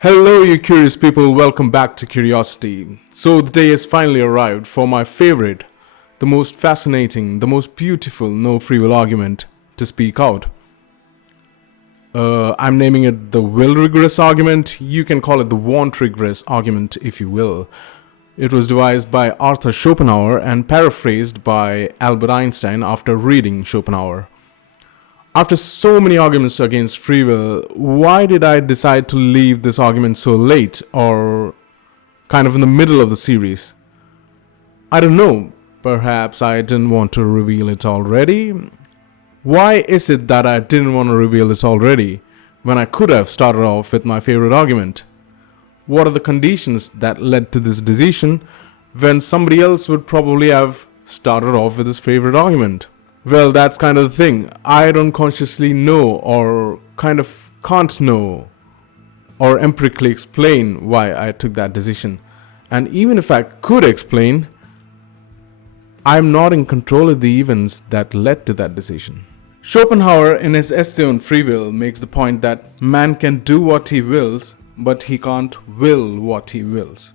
Hello, you curious people, welcome back to Curiosity. So, the day has finally arrived for my favorite, the most fascinating, the most beautiful no free will argument to speak out. I'm naming it the Will Regress Argument. You can call it the Want Regress Argument if you will. It was devised by Arthur Schopenhauer and paraphrased by Albert Einstein after reading Schopenhauer. After so many arguments against free will, why did I decide to leave this argument so late or kind of in the middle of the series? I don't know. Perhaps I didn't want to reveal it already. Why is it that I didn't want to reveal this already when I could have started off with my favorite argument? What are the conditions that led to this decision when somebody else would probably have started off with his favorite argument? Well, that's kind of the thing. I don't consciously know or kind of can't know or empirically explain why I took that decision. And even if I could explain, I'm not in control of the events that led to that decision. Schopenhauer, in his essay on free will, makes the point that man can do what he wills, but he can't will what he wills.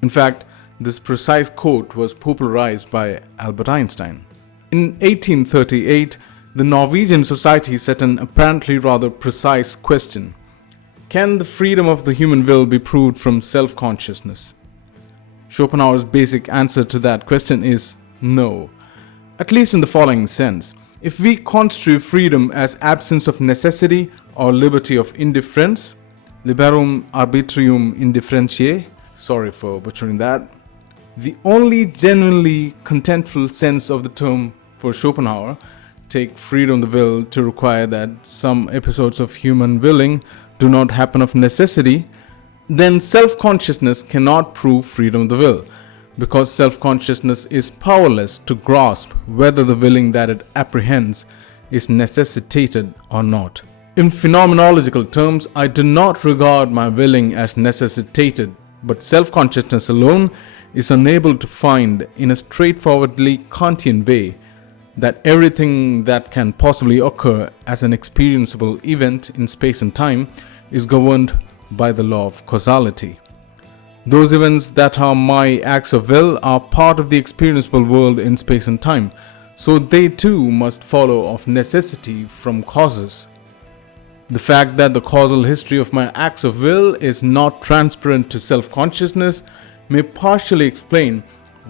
In fact, this precise quote was popularized by Albert Einstein. In 1838, the Norwegian society set an apparently rather precise question. Can the freedom of the human will be proved from self-consciousness? Schopenhauer's basic answer to that question is no, at least in the following sense. If we construe freedom as absence of necessity or liberty of indifference, liberum arbitrium indifferentiae, sorry for butchering that, the only genuinely contentful sense of the term for Schopenhauer, take freedom of the will to require that some episodes of human willing do not happen of necessity, then self-consciousness cannot prove freedom of the will, because self-consciousness is powerless to grasp whether the willing that it apprehends is necessitated or not. In phenomenological terms, I do not regard my willing as necessitated, but self-consciousness alone is unable to find in a straightforwardly Kantian way that everything that can possibly occur as an experienceable event in space and time is governed by the law of causality. Those events that are my acts of will are part of the experienceable world in space and time, so they too must follow of necessity from causes. The fact that the causal history of my acts of will is not transparent to self-consciousness may partially explain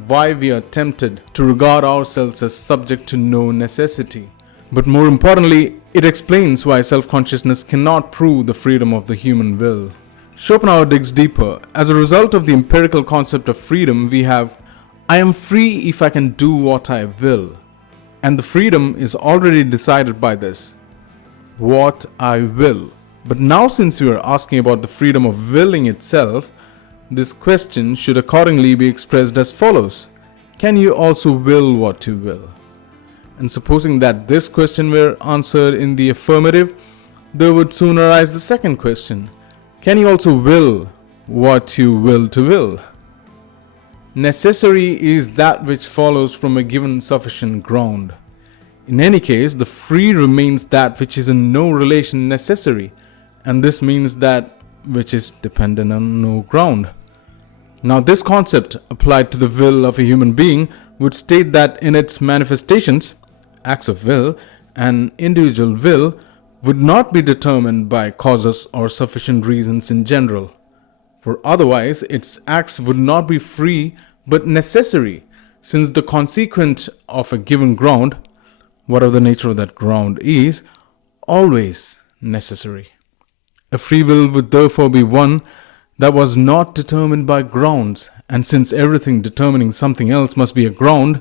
why we are tempted to regard ourselves as subject to no necessity. But more importantly, it explains why self-consciousness cannot prove the freedom of the human will. Schopenhauer digs deeper. As a result of the empirical concept of freedom, we have, I am free if I can do what I will. And the freedom is already decided by this, what I will. But now, since we are asking about the freedom of willing itself, this question should accordingly be expressed as follows. Can you also will what you will? And supposing that this question were answered in the affirmative, there would soon arise the second question. Can you also will what you will to will? Necessary is that which follows from a given sufficient ground. In any case, the free remains that which is in no relation necessary, and this means that which is dependent on no ground. Now, this concept applied to the will of a human being would state that in its manifestations, acts of will, an individual will would not be determined by causes or sufficient reasons in general. For otherwise, its acts would not be free but necessary, since the consequent of a given ground, whatever the nature of that ground is, always necessary. A free will would therefore be one that was not determined by grounds, and since everything determining something else must be a ground,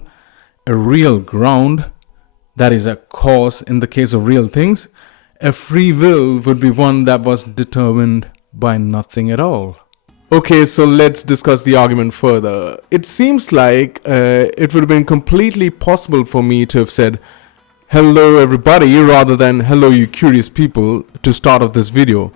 a real ground, that is a cause in the case of real things, a free will would be one that was determined by nothing at all. Okay, so let's discuss the argument further. It seems like it would have been completely possible for me to have said, hello everybody, rather than hello you curious people to start off this video.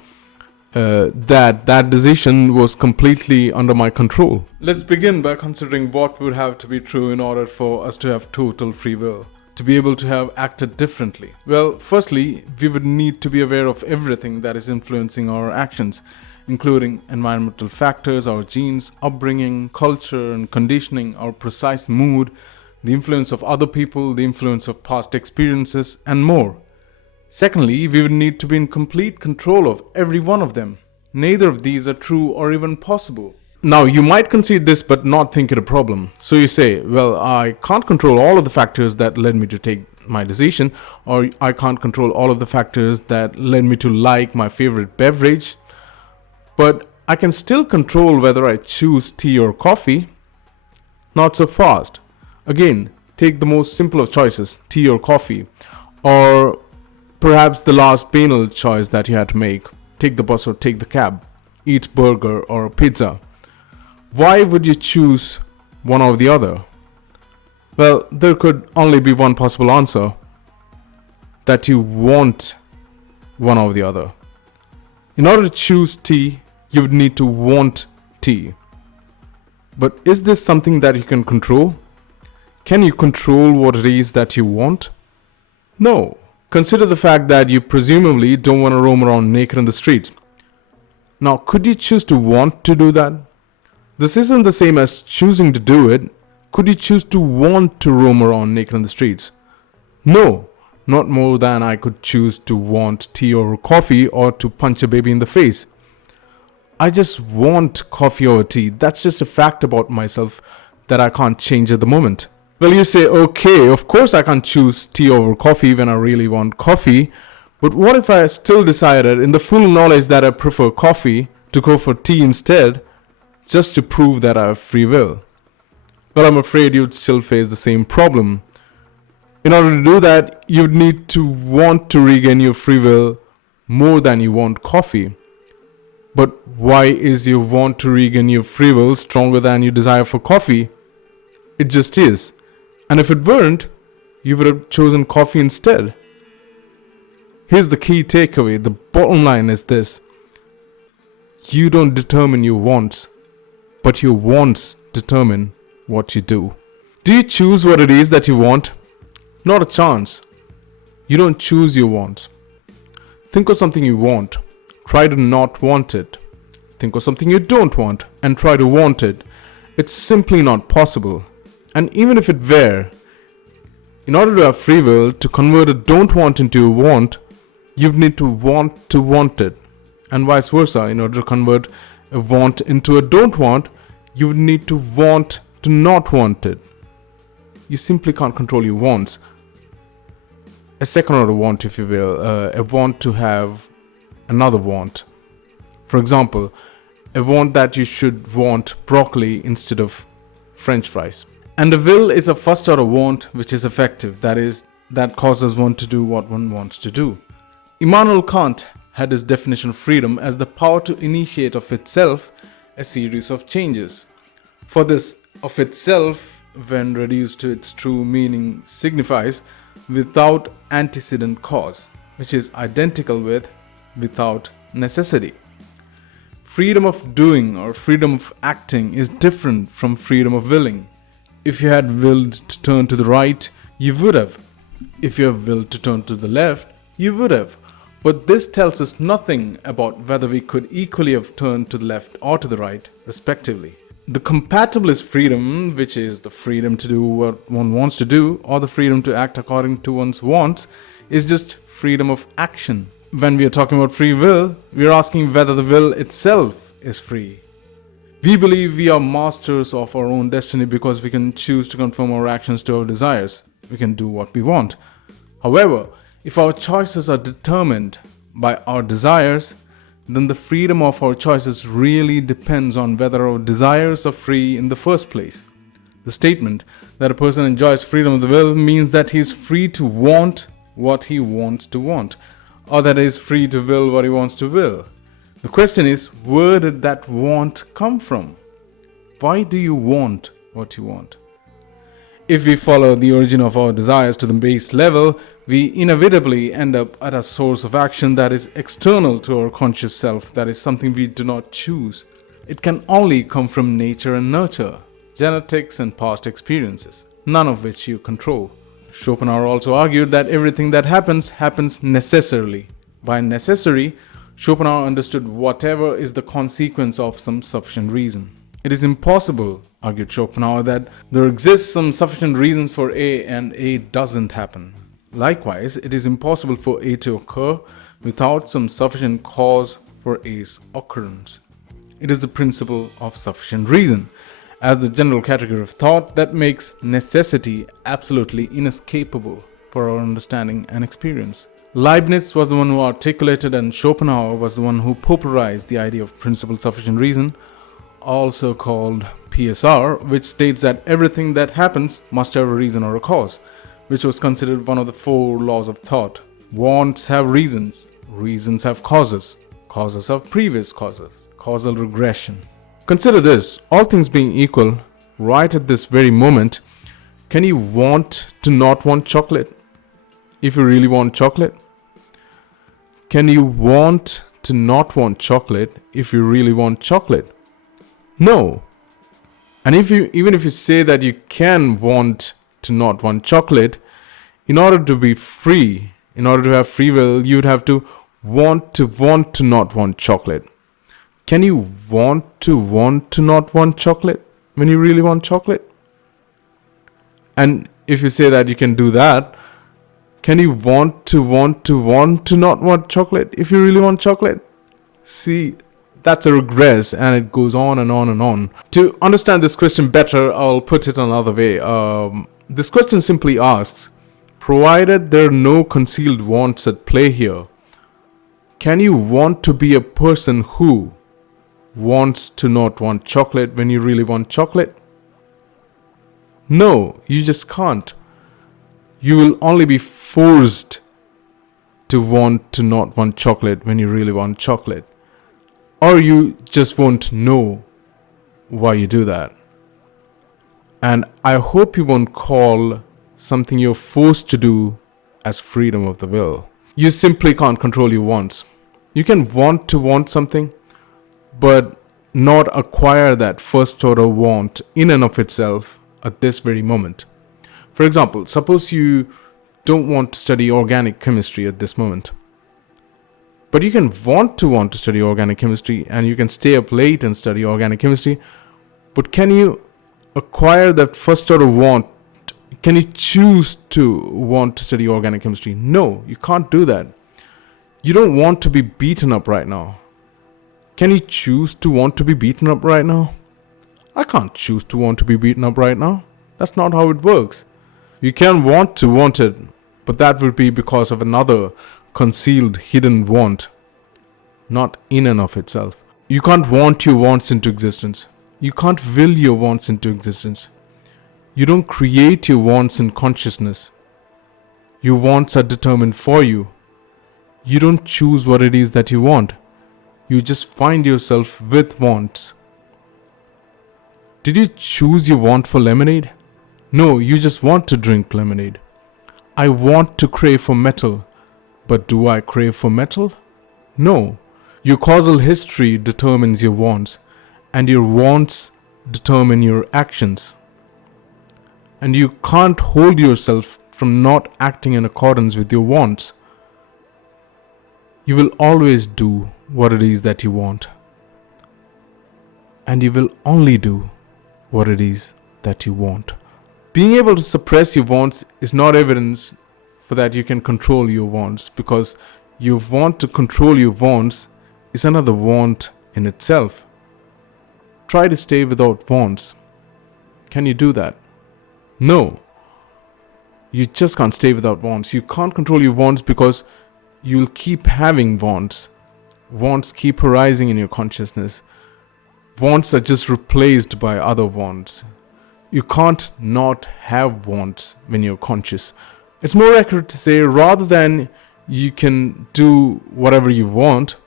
That decision was completely under my control. Let's begin by considering what would have to be true in order for us to have total free will, to be able to have acted differently. Well, firstly, we would need to be aware of everything that is influencing our actions, including environmental factors, our genes, upbringing, culture and conditioning, our precise mood, the influence of other people, the influence of past experiences, and more. Secondly, we would need to be in complete control of every one of them. Neither of these are true or even possible. Now, you might concede this but not think it a problem. So you say, well, I can't control all of the factors that led me to take my decision, or I can't control all of the factors that led me to like my favorite beverage, but I can still control whether I choose tea or coffee. Not so fast. Again, take the most simple of choices, tea or coffee, or perhaps the last banal choice that you had to make, take the bus or take the cab, eat burger or pizza. Why would you choose one or the other? Well, there could only be one possible answer, that you want one or the other. In order to choose tea, you would need to want tea. But is this something that you can control? Can you control what it is that you want? No. Consider the fact that you presumably don't want to roam around naked in the streets. Now, could you choose to want to do that? This isn't the same as choosing to do it. Could you choose to want to roam around naked in the streets? No, not more than I could choose to want tea or coffee or to punch a baby in the face. I just want coffee or tea. That's just a fact about myself that I can't change at the moment. Well, you say, okay, of course I can't choose tea over coffee when I really want coffee. But what if I still decided, in the full knowledge that I prefer coffee, to go for tea instead, just to prove that I have free will? Well, I'm afraid you'd still face the same problem. In order to do that, you'd need to want to regain your free will more than you want coffee. But why is your want to regain your free will stronger than your desire for coffee? It just is. And if it weren't, you would have chosen coffee instead. Here's the key takeaway. The bottom line is this. You don't determine your wants, but your wants determine what you do. Do you choose what it is that you want? Not a chance. You don't choose your wants. Think of something you want. Try to not want it. Think of something you don't want and try to want it. It's simply not possible. And even if it were, in order to have free will, to convert a don't want into a want, you need to want it. And vice versa, in order to convert a want into a don't want, you would need to want to not want it. You simply can't control your wants. A second order want, if you will, a want to have another want. For example, a want that you should want broccoli instead of French fries. And a will is a first order want which is effective, that is, that causes one to do what one wants to do. Immanuel Kant had his definition of freedom as the power to initiate of itself a series of changes. For this of itself, when reduced to its true meaning, signifies without antecedent cause, which is identical with without necessity. Freedom of doing or freedom of acting is different from freedom of willing. If you had willed to turn to the right, you would have. If you have willed to turn to the left, you would have. But this tells us nothing about whether we could equally have turned to the left or to the right, respectively. The compatibilist freedom, which is the freedom to do what one wants to do, or the freedom to act according to one's wants, is just freedom of action. When we are talking about free will, we are asking whether the will itself is free. We believe we are masters of our own destiny because we can choose to conform our actions to our desires. We can do what we want. However, if our choices are determined by our desires, then the freedom of our choices really depends on whether our desires are free in the first place. The statement that a person enjoys freedom of the will means that he is free to want what he wants to want, or that he is free to will what he wants to will. The question is, where did that want come from? Why do you want what you want? If we follow the origin of our desires to the base level, we inevitably end up at a source of action that is external to our conscious self, that is something we do not choose. It can only come from nature and nurture, genetics and past experiences, none of which you control. Schopenhauer also argued that everything that happens necessarily. By necessary, Schopenhauer understood whatever is the consequence of some sufficient reason. It is impossible, argued Schopenhauer, that there exists some sufficient reasons for A and A doesn't happen. Likewise, it is impossible for A to occur without some sufficient cause for A's occurrence. It is the principle of sufficient reason, as the general category of thought that makes necessity absolutely inescapable for our understanding and experience. Leibniz was the one who articulated, and Schopenhauer was the one who popularized the idea of principle sufficient reason, also called PSR, which states that everything that happens must have a reason or a cause, which was considered one of the 4 laws of thought. Wants have reasons, reasons have causes, causes have previous causes, causal regression. Consider this, all things being equal, right at this very moment, can you want to not want chocolate if you really want chocolate? Can you want to not want chocolate if you really want chocolate? No. And even if you say that you can want to not want chocolate, in order to be free, in order to have free will, you'd have to want to not want chocolate. Can you want to not want chocolate when you really want chocolate? And if you say that you can do that, can you want to not want chocolate if you really want chocolate? See, that's a regress, and it goes on and on and on. To understand this question better, I'll put it another way. This question simply asks, provided there are no concealed wants at play here, can you want to be a person who wants to not want chocolate when you really want chocolate? No, you just can't. You will only be forced to want to not want chocolate when you really want chocolate. Or you just won't know why you do that. And I hope you won't call something you're forced to do as freedom of the will. You simply can't control your wants. You can want to want something, but not acquire that first order want in and of itself at this very moment. For example, suppose you don't want to study organic chemistry at this moment. But you can want to study organic chemistry, and you can stay up late and study organic chemistry. But can you acquire that first order want? Can you choose to want to study organic chemistry? No, you can't do that. You don't want to be beaten up right now. Can you choose to want to be beaten up right now? I can't choose to want to be beaten up right now. That's not how it works. You can want to want it, but that would be because of another concealed, hidden want, not in and of itself. You can't want your wants into existence. You can't will your wants into existence. You don't create your wants in consciousness. Your wants are determined for you. You don't choose what it is that you want. You just find yourself with wants. Did you choose your want for lemonade? No, you just want to drink lemonade. I want to crave for metal, but do I crave for metal? No. Your causal history determines your wants, and your wants determine your actions. And you can't hold yourself from not acting in accordance with your wants. You will always do what it is that you want. And you will only do what it is that you want. Being able to suppress your wants is not evidence for that you can control your wants, because your want to control your wants is another want in itself. Try to stay without wants. Can you do that? No. You just can't stay without wants. You can't control your wants because you'll keep having wants. Wants keep arising in your consciousness. Wants are just replaced by other wants. You can't not have wants when you're conscious. It's more accurate to say, rather than you can do whatever you want,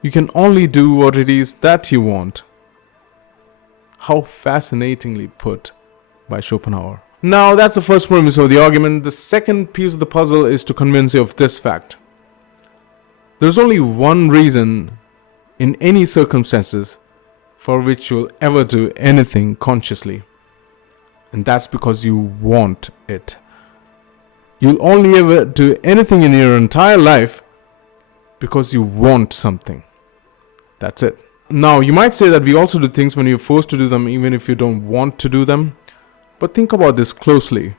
you can only do what it is that you want. How fascinatingly put by Schopenhauer. Now, that's the first premise of the argument. The second piece of the puzzle is to convince you of this fact. There's only one reason in any circumstances for which you'll ever do anything consciously. And that's because you want it. You'll only ever do anything in your entire life because you want something. That's it. Now, you might say that we also do things when you're forced to do them, even if you don't want to do them. But think about this closely.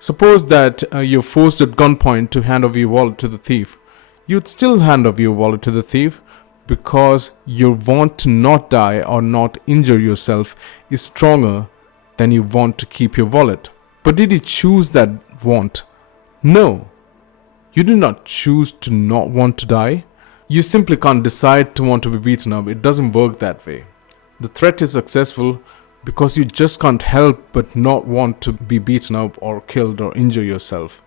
Suppose that you're forced at gunpoint to hand over your wallet to the thief. You'd still hand over your wallet to the thief because your want to not die or not injure yourself is stronger than you want to keep your wallet. But did you choose that want? No. You did not choose to not want to die. You simply can't decide to want to be beaten up. It doesn't work that way. The threat is successful because you just can't help but not want to be beaten up or killed or injure yourself.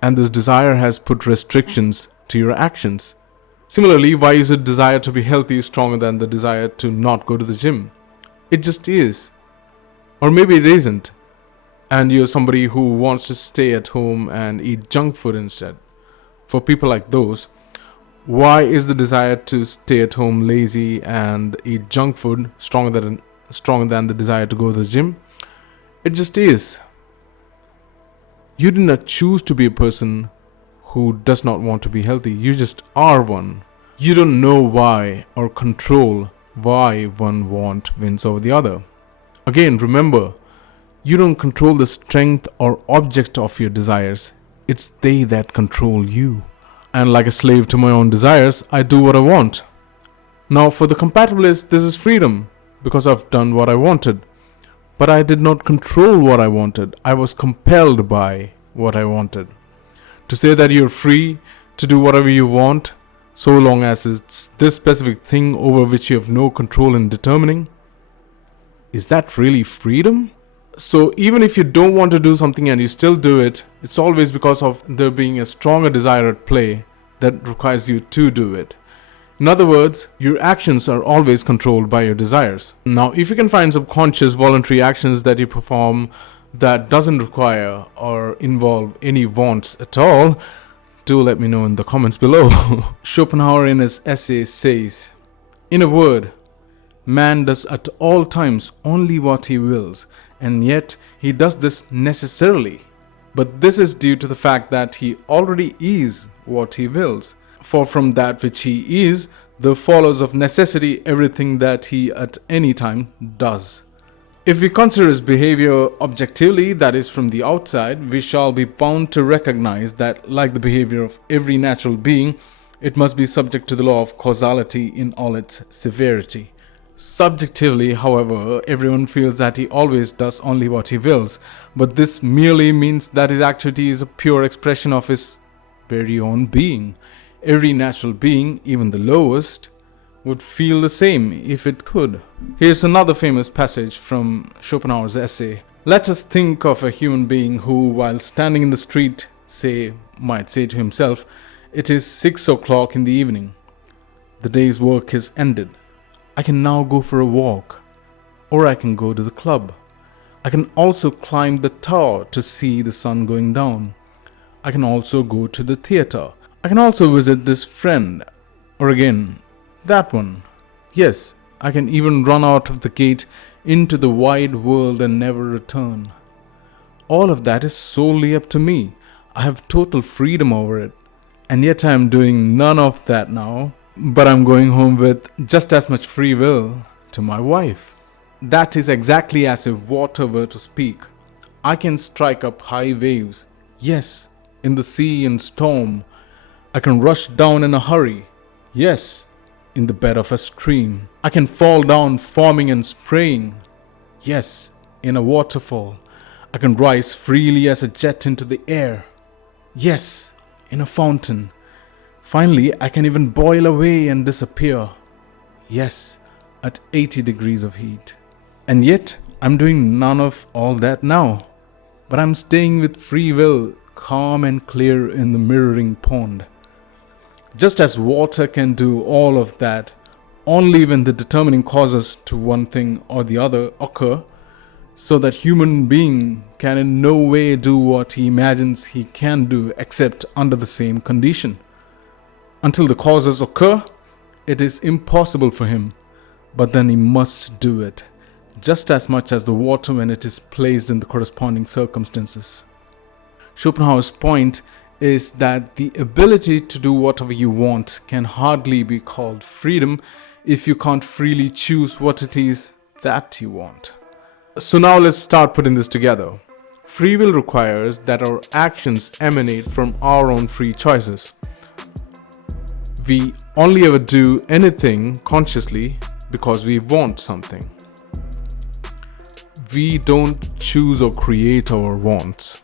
And this desire has put restrictions to your actions. Similarly, why is a desire to be healthy stronger than the desire to not go to the gym? It just is. Or maybe it isn't. And you're somebody who wants to stay at home and eat junk food instead. For people like those, why is the desire to stay at home lazy and eat junk food stronger than the desire to go to the gym? It just is. You did not choose to be a person who does not want to be healthy. You just are one. You don't know why or control why one want wins over the other. Again, remember, you don't control the strength or object of your desires. It's they that control you. And like a slave to my own desires, I do what I want. Now, for the compatibilist, this is freedom, because I've done what I wanted. But I did not control what I wanted. I was compelled by what I wanted. To say that you're free to do whatever you want, so long as it's this specific thing over which you have no control in determining, is that really freedom? So even if you don't want to do something and you still do it, it's always because of there being a stronger desire at play that requires you to do it. In other words, your actions are always controlled by your desires. Now, if you can find subconscious voluntary actions that you perform that doesn't require or involve any wants at all, do let me know in the comments below. Schopenhauer in his essay says, in a word, man does at all times only what he wills, and yet he does this necessarily. But this is due to the fact that he already is what he wills. For from that which he is, there follows of necessity everything that he at any time does. If we consider his behavior objectively, that is from the outside, we shall be bound to recognize that, like the behavior of every natural being, it must be subject to the law of causality in all its severity. Subjectively, however, everyone feels that he always does only what he wills, but this merely means that his activity is a pure expression of his very own being. Every natural being, even the lowest, would feel the same if it could. Here's another famous passage from Schopenhauer's essay. Let us think of a human being who, while standing in the street, might say to himself, "It is 6 o'clock in the evening. The day's work is ended. I can now go for a walk, or I can go to the club. I can also climb the tower to see the sun going down. I can also go to the theater. I can also visit this friend, or again, that one. Yes, I can even run out of the gate into the wide world and never return. All of that is solely up to me. I have total freedom over it. And yet I am doing none of that now, but I'm going home with just as much free will to my wife." That is exactly as if water were to speak. I can strike up high waves. Yes, in the sea and storm. I can rush down in a hurry. Yes, in the bed of a stream. I can fall down foaming and spraying. Yes, in a waterfall. I can rise freely as a jet into the air. Yes, in a fountain. Finally, I can even boil away and disappear. Yes, at 80 degrees of heat. And yet, I'm doing none of all that now. But I'm staying with free will, calm and clear in the mirroring pond. Just as water can do all of that only when the determining causes to one thing or the other occur, so that human being can in no way do what he imagines he can do except under the same condition. Until the causes occur, it is impossible for him, but then he must do it, just as much as the water when it is placed in the corresponding circumstances. Schopenhauer's point is that the ability to do whatever you want can hardly be called freedom if you can't freely choose what it is that you want. So now let's start putting this together. Free will requires that our actions emanate from our own free choices. We only ever do anything consciously because we want something. We don't choose or create our wants.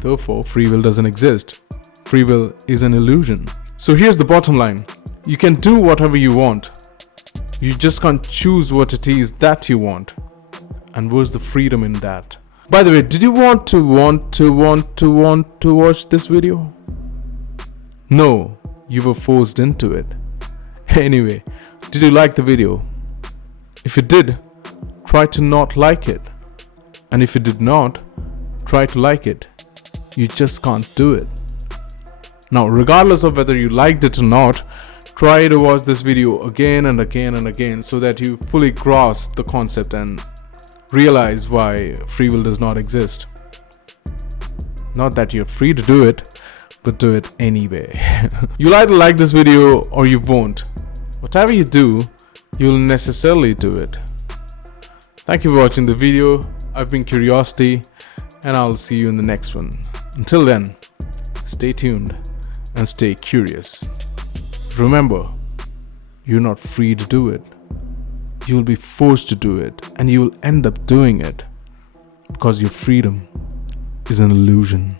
Therefore, free will doesn't exist. Free will is an illusion. So here's the bottom line. You can do whatever you want. You just can't choose what it is that you want. And where's the freedom in that? By the way, did you want to watch this video? No, you were forced into it. Anyway, did you like the video? If you did, try to not like it. And if you did not, try to like it. You just can't do it. Now, regardless of whether you liked it or not, try to watch this video again and again and again so that you fully grasp the concept and realize why free will does not exist. Not that you're free to do it, but do it anyway. You'll either like this video or you won't. Whatever you do, you'll necessarily do it. Thank you for watching the video. I've been Curiosity, and I'll see you in the next one. Until then, stay tuned and stay curious. Remember, you're not free to do it. You'll be forced to do it, and you'll end up doing it because your freedom is an illusion.